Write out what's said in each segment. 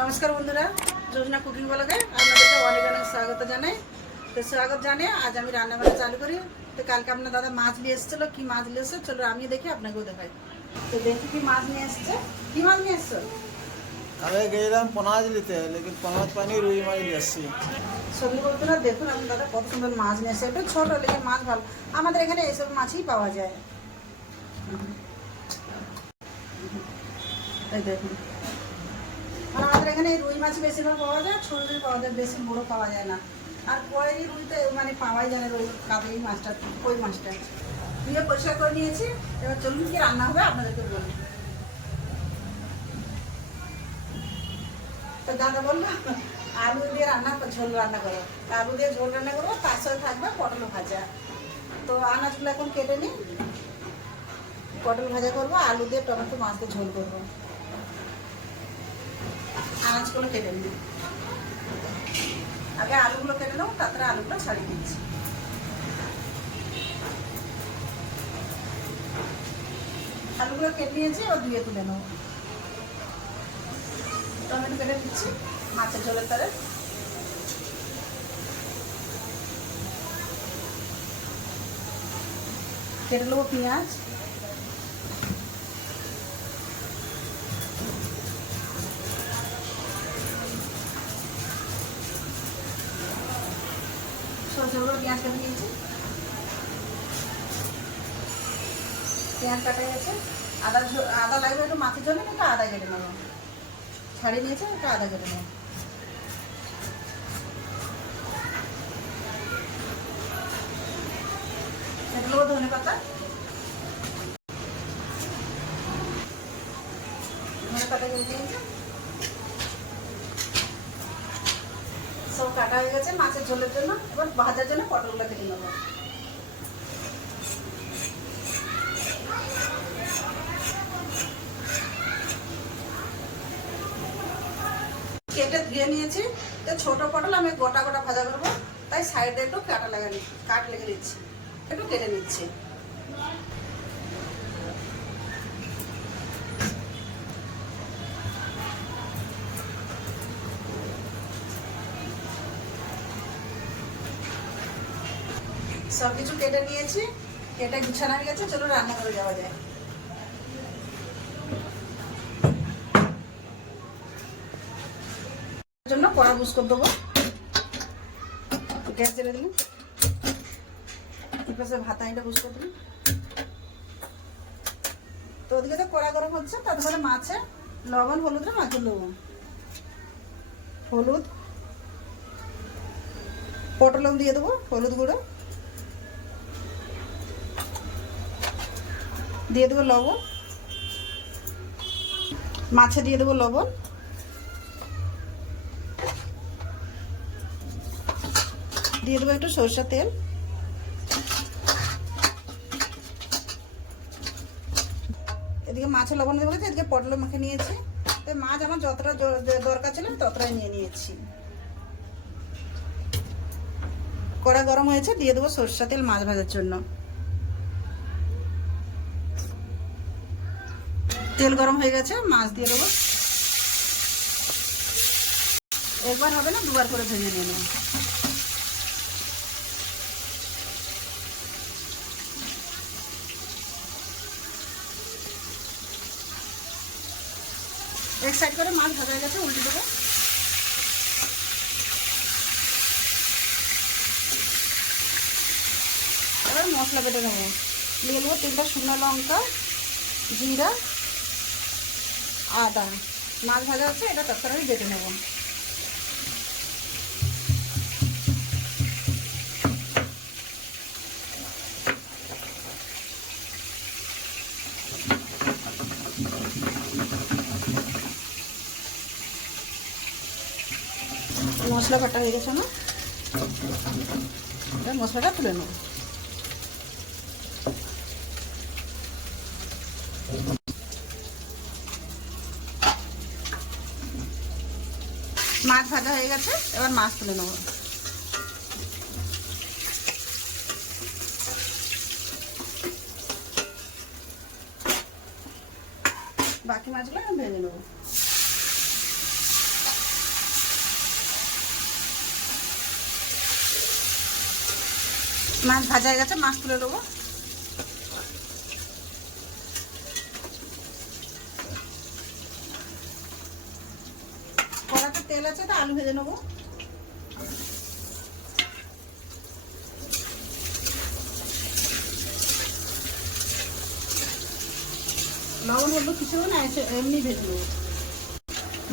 নমস্কার বন্ধুরা যোজনা কুকিং ব্লগে আপনাদেরকে অনেক অনেক স্বাগত জানাই। তো স্বাগত জানিয়ে আজ আমি রান্না বান্না চালু করি। তো কালকে আপনার দাদা মাছ নিয়ে এসেছিল কি মাছ নিয়ে এসছে চলো আমি দেখি আপনাকেও দেখাই। তো দেখি কি মাছ নিয়ে এসছে। কি মাছ নিয়ে এসছো আমি গেছিলাম পনাজ নিতে লেকিন পনাজ পানি রুই মাছ নিয়ে আসছি সবজি বন্ধুরা দেখুন আপনার দাদা কত সুন্দর মাছ নিয়ে এসছে। একটু ছোটো লেকিন মাছ ভালো। আমাদের এখানে এইসব মাছই পাওয়া যায়। এই দেখুন। আর আমাদের এখানে এই রুই মাছ বেশিরভাগ পাওয়া যায় ছোটো রুই পাওয়া যায়, বেশি বড়ো পাওয়া যায় না। আর কই রুইতে মানে পাওয়াই যায় না রুই কাদুই মাছটা, কই মাছটা। দিয়ে পরিষ্কার করে নিয়েছি, এবার চলুন কি রান্না হবে আপনাদেরকে বলি। তো দাদা বলল, আলু দিয়ে রান্না ঝোল রান্না করো। আলু দিয়ে ঝোল রান্না করব, তার সাথে থাকবে পটল ভাজা। তো আনাজগুলো এখন কেটে নিই। পটল ভাজা করব, আলু দিয়ে টমেটো মাছ দিয়ে ঝোল করব। আনাজগুলো কেটে নিই আগে আলুগুলো কেটে নেব, তারপরে আলুগুলো ছাড়িয়ে দিচ্ছি। আলুগুলো কেটে নিয়েছি, এবার ধুয়ে তুলে নেব। টমেটো কেটে দিচ্ছি মাছের ঝোলের তরে। কেটে নেব পেঁয়াজ। পেঁয়াজ কাটা গেছে। আদা আদা লাগবে একটু মাছের জন্য, একটু আদা কেটে নেব। ছাড়িয়ে নিয়েছে, একটু আদা কেটে নেব। নেব ধনে পাতা। ধনে পাতা কেটে নিয়েছে সব কাটা হয়ে গেছে মাছের ঝোলের জন্য। এবার ভাজার জন্য পটলগুলো কেটে নেব কেটে ধুয়ে নিয়েছি। তো ছোট পটল আমি গোটা গোটা ভাজা করব। তাই সাইডে একটু কাটা লাগা নি- কাট লেগে নিচ্ছি। একটু কেটে নিচ্ছি। সব কিছু কেটে নিয়েছি, কেটে গুছানো হয়ে গেছে চলো রান্না করে যাওয়া যায়। জন্য কড়া বুস করে দেবো। গ্যাস জ্বেলে দিলাম। পাশে ভাত আইটা বুস করে দিলাম। তো ওদিকে তো কড়া গরম হচ্ছে তারপরে মাছে লবণ, হলুদ মাছের লবণ। হলুদ, পটল দিয়ে দেবো, হলুদ গুঁড়ো। দিয়ে দেবো লবণ। মাছে দিয়ে দেবো লবণ। দিয়ে দেবো একটু সরষের তেল। এদিকে মাছে লবণ দেবো এদিকে পটল মাখে নিয়েছি। মাছ আমার যতটা দরকার ছিল ততটাই নিয়ে নিয়েছি। কড়া গরম হয়েছে, দিয়ে দেবো সরষের তেল মাছ ভাজার জন্য। তেল গরম হয়ে গেছে, মাছ দিয়ে দেবো। একবার হবে না, দুবার করে ভেজে নিয়ে নেব। এক সাইড করে মাছ ভাজা হয়ে গেছে, উল্টে দেবো। এবার মশলা বেটে নেব। নিয়ে নেব তিনটা শুকনো লঙ্কা, জিরা আদা মাছ ভাজা আছে, এটা তরকারি আমি বেটে নেব। মশলা বাটা হয়ে গেছে না? এবার মশলাটা তুলে নেব। মাছ ভাজা হয়ে গেছে, এবার মাছ তুলে নেব। বাকি মাছগুলো আমি ভেজে নেব। মাছ ভাজা হয়ে গেছে, মাছ তুলে নেব। আলু ভেজে নেব। লবণ বলল কিছু না এমনি ভেজে নেব।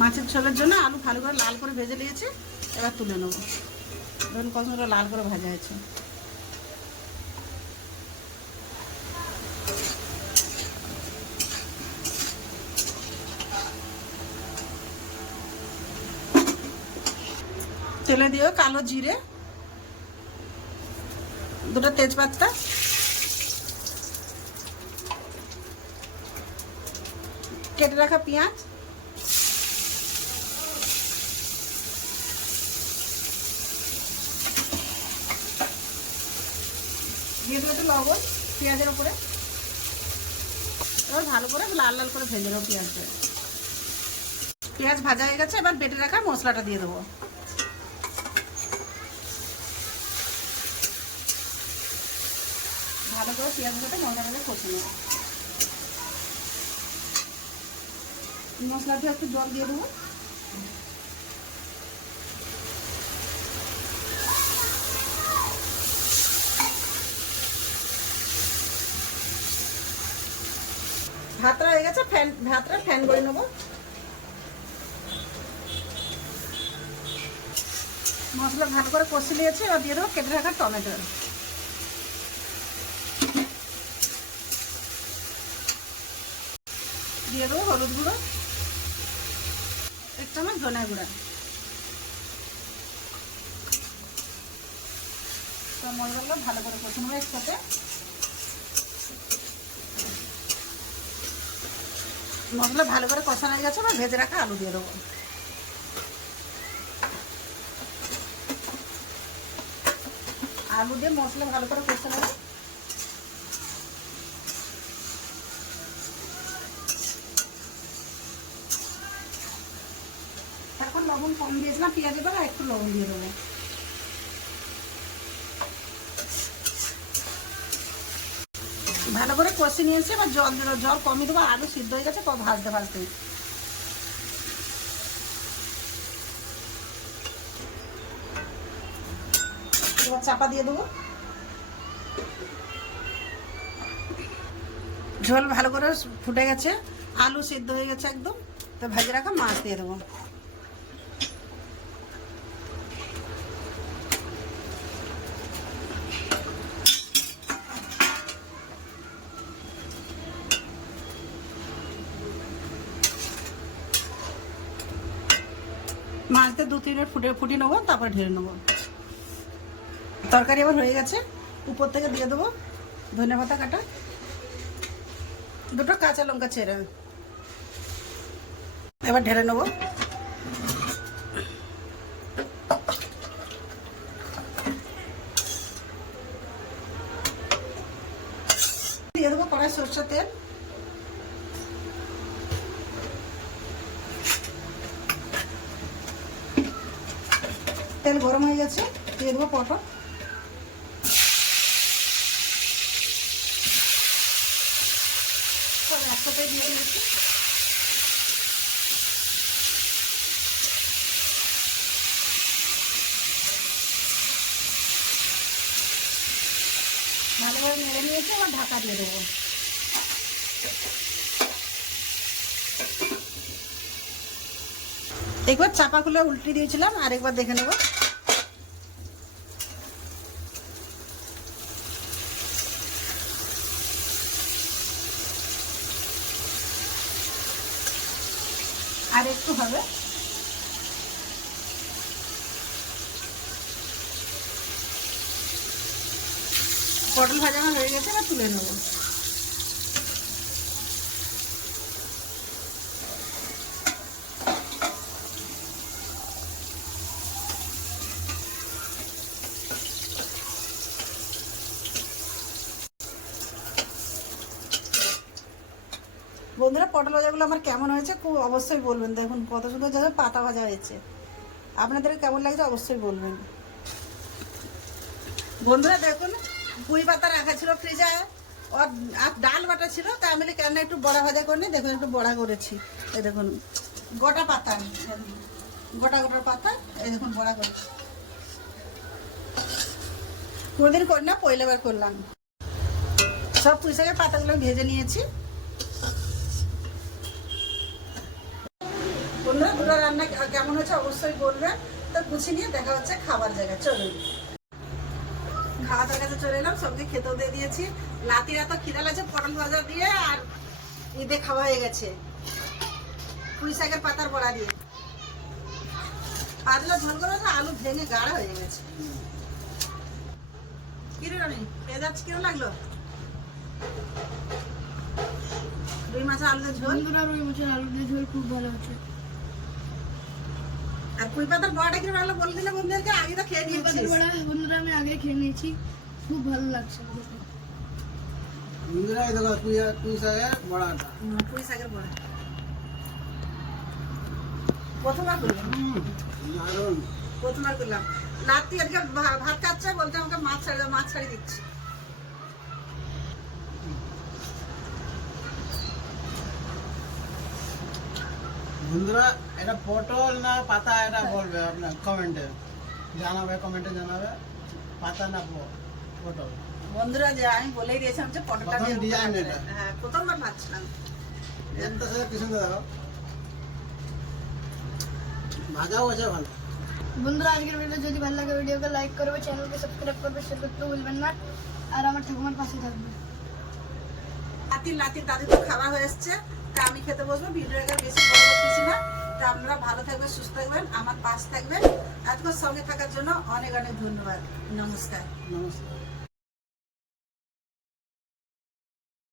মাছের ঝোলের জন্য আলু ভালো করে লাল করে ভেজে নিয়েছে, এবার তুলে নেব। ধরুন কতটা লাল করে ভাজা আছে তেলে দিও, কালো জিরে। দুটো তেজপাতা। কেটে রাখা পেঁয়াজ। দিয়ে দেবো একটু লবণ পেঁয়াজের উপরে এবার ভালো করে লাল লাল করে ভেজে দেবো পেঁয়াজটা। পেঁয়াজ ভাজা হয়ে গেছে, এবার বেটে রাখা মশলাটা দিয়ে দেবো। কষে নেব। মশলাটা একটু জল দিয়ে দেবো। ভাতটা হয়ে গেছে, ফ্যান, ভাতটা ফ্যান করে নেব। মশলা ভালো করে কষে নিয়েছি, এবার দিয়ে দেবো কেটে রাখা টমেটো। দিয়ে দেবো হলুদ গুঁড়ো। এক চামচ ধনে গুঁড়া। তো মশলাগুলো ভালো করে নেব একসাথে মশলা ভালো করে কষানো হয়ে গেছে, এবার ভেজে রাখা আলু দিয়ে দেবো। আলু দিয়ে মশলা ভালো করে কষে লবণ কম দিয়েছিলাম পেঁয়াজের পর একটু লবণ দিয়ে দেবো। ভালো করে কষে নিয়েছি, এবার জল দিল জল কমিয়ে দেবো, আলু সিদ্ধ হয়ে গেছে ভাজতে ভাজতে। এবার চাপা দিয়ে দেবো। ঝোল ভালো করে ফুটে গেছে, আলু সিদ্ধ হয়ে গেছে একদম, তো ভেজে রাখা মাছ দিয়ে দেবো। মাছটা দু, তিন মিনিট ফুটে, ফুটিয়ে নেব, তারপরে ঢেলে নেব। তরকারি আবার হয়ে গেছে। উপর থেকে দিয়ে দেবো ধনে পাতা কাটা। দুটো কাঁচা লঙ্কা ছেড়ে। এবার ঢেলে নেব দিয়ে দেবো কড়াই সরষের তেল তেল গরম হয়ে গেছে, দিয়ে দেবো পটল। একসাথে ভালোভাবে নেড়ে নিয়েছি আবার ঢাকা দিয়ে দেবো। একবার চাপা খুলে উল্টে দিয়েছিলাম, আর একবার দেখে নেব। আর একটু হবে। পটল ভাজা হয়ে গেছে, এবার তুলে নেব। বন্ধুরা, পটল ভাজাগুলো আমার কেমন হয়েছে খুব অবশ্যই বলবেন। দেখুন, কত সুন্দর যাবে পাতা ভাজা হয়েছে। আপনাদের কেমন লাগছে অবশ্যই বলবেন। বন্ধুরা, দেখুন, পুঁই পাতা রাখা ছিল ফ্রিজে, আর ডাল বাটা ছিল, তা আমি কেন একটু বড়া ভাজা করিনি, দেখুন, একটু বড়া করেছি। এই দেখুন, গোটা পাতা। গোটা গোটা পাতা, এই দেখুন, বড়া করেছি। কোনোদিন করি না পয়লাবার করলাম। সব পুঁই শাকের পাতাগুলো ভেজে নিয়েছি। বন্ধুরা দুটো রান্না কেমন হয়েছে অবশ্যই বলবেন। তো গুছিয়ে নিয়ে দেখা হচ্ছে খাবার জায়গা চলুন। খাওয়া দাওয়ার কাছে চলে এলাম সবকে খেতেও দিয়ে দিয়েছি। লাতিরা তো খিদা লাগছে পটল ভাজা দিয়ে আর ঈদে খাওয়া হয়ে গেছে। পুঁই শাকের পাতার বড়া দিয়ে। পাতলা ঝোল করে আলু ভেঙে গাঢ় হয়ে গেছে। কিরে রানি পেয়ে যাচ্ছে, কিরম লাগল? রুই মাছের আলুদের ঝোল? রুই মাছের আলু দিয়ে ঝোল খুব ভালো হচ্ছে আর পুঁই পাতার বড়াটা কিরম লাগল বলে দিলে বন্ধুদেরকে? আগে তো খেয়ে রুই পাতার নিয়েছিস বড়া বন্ধুরা আমি আগে খেয়ে নিয়েছি। খুব ভালো লাগছে বন্ধুরা এই দেখো তুই তুই শাকের বড়াটা হুম, পুঁই শাকের বড়া প্রথমবার করলাম। দারুণ। প্রথমবার করলাম। রাত্রি আজকে ভা- ভাত খাচ্ছে বলতে আমাকে মাছ ছাড়ি দাও, মাছ ছাড়ি দিচ্ছি। বন্ধুরা এটা পটল না পাতা এটা বলবে আপনার কমেন্টে জানাবে কমেন্টে জানাবে পাতা না প- পটল বন্ধুরা যে আমি বলেই দিয়েছিলাম যে পটলটা প্রথম দিয়ে design ভাজা। এটা। হ্যাঁ প্রথমবার ভাজছিলাম এর সাথে কি সুন্দর দেখো ভাজাও আছে ভালো বন্ধুরা আজকের ভিডিও যদি ভালো লাগে ভিডিওকে লাইক করবে চ্যানেলকে সাবস্ক্রাইব করবে শেয়ার করতে ভুলবেন না আর আমার ঠাকুমার পাশে থাকবে লাতির নাতির দাদি তো খাওয়া হয়ে এসছে তা আমি খেতে বসবো ভিডিওটা বেশি বড় করতেছি না। তা আপনারা ভালো থাকবেন, সুস্থ থাকবেন, আমার পাশ থাকবেন। এতক্ষণ সঙ্গে থাকার জন্য অনেক অনেক ধন্যবাদ। নমস্কার। নমস্কার।